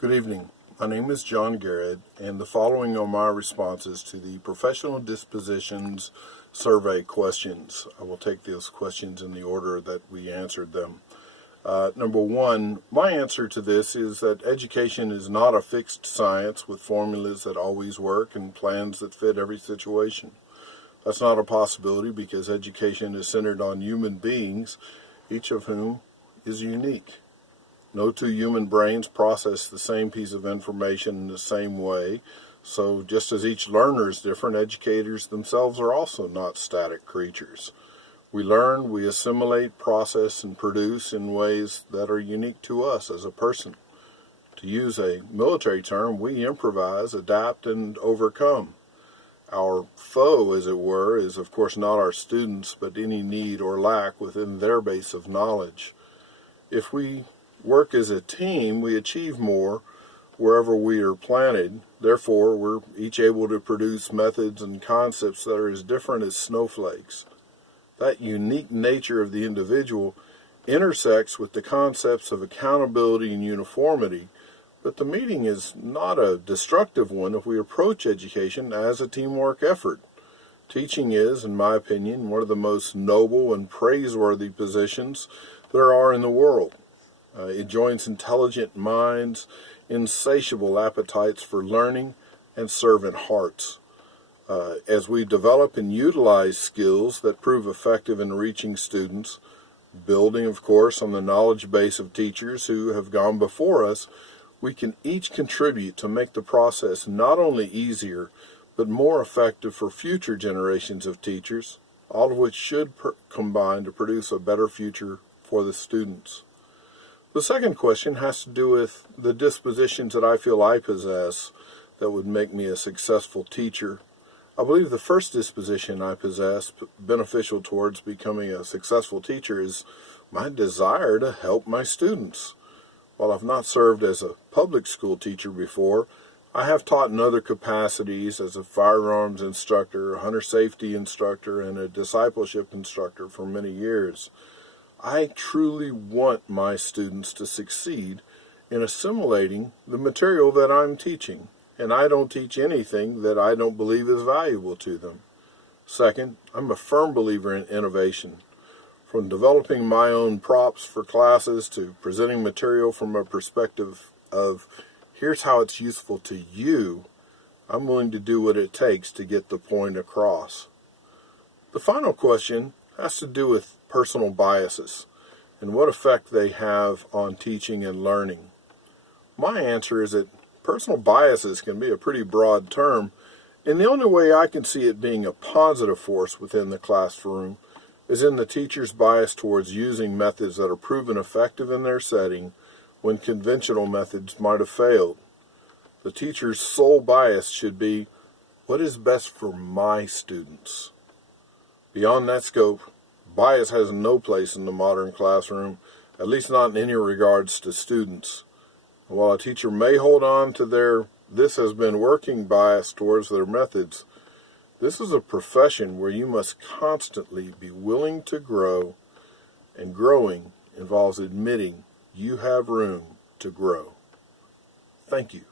Good evening. My name is John Garrod, and the following are my responses to the Professional Dispositions Survey questions. I will take those questions in the order that we answered them. Number one, my answer to this is that education is not a fixed science with formulas that always work and plans that fit every situation. That's not a possibility because education is centered on human beings, each of whom is unique. No two human brains process the same piece of information in the same way, so just as each learner is different, educators themselves are also not static creatures. We learn, we assimilate, process, and produce in ways that are unique to us as a person. To use a military term, we improvise, adapt, and overcome. Our foe, as it were, is of course not our students, but any need or lack within their base of knowledge. If we work as a team, we achieve more wherever we are planted. Therefore, we're each able to produce methods and concepts that are as different as snowflakes. That unique nature of the individual intersects with the concepts of accountability and uniformity, but the meeting is not a destructive one if we approach education as a teamwork effort. Teaching is, in my opinion, one of the most noble and praiseworthy positions there are in the world. It joins intelligent minds, insatiable appetites for learning, and servant hearts. As we develop and utilize skills that prove effective in reaching students, building, of course, on the knowledge base of teachers who have gone before us, we can each contribute to make the process not only easier, but more effective for future generations of teachers, all of which should combine to produce a better future for the students. The second question has to do with the dispositions that I feel I possess that would make me a successful teacher. I believe the first disposition I possess beneficial towards becoming a successful teacher is my desire to help my students. While I've not served as a public school teacher before, I have taught in other capacities as a firearms instructor, a hunter safety instructor, and a discipleship instructor for many years. I truly want my students to succeed in assimilating the material that I'm teaching, and I don't teach anything that I don't believe is valuable to them. Second, I'm a firm believer in innovation. From developing my own props for classes to presenting material from a perspective of here's how it's useful to you, I'm willing to do what it takes to get the point across. The final question has to do with personal biases and what effect they have on teaching and learning. My answer is that personal biases can be a pretty broad term, and the only way I can see it being a positive force within the classroom is in the teacher's bias towards using methods that are proven effective in their setting when conventional methods might have failed. The teacher's sole bias should be, what is best for my students? Beyond that scope, bias has no place in the modern classroom, at least not in any regards to students. While a teacher may hold on to their "this has been working" bias towards their methods, this is a profession where you must constantly be willing to grow, and growing involves admitting you have room to grow. Thank you.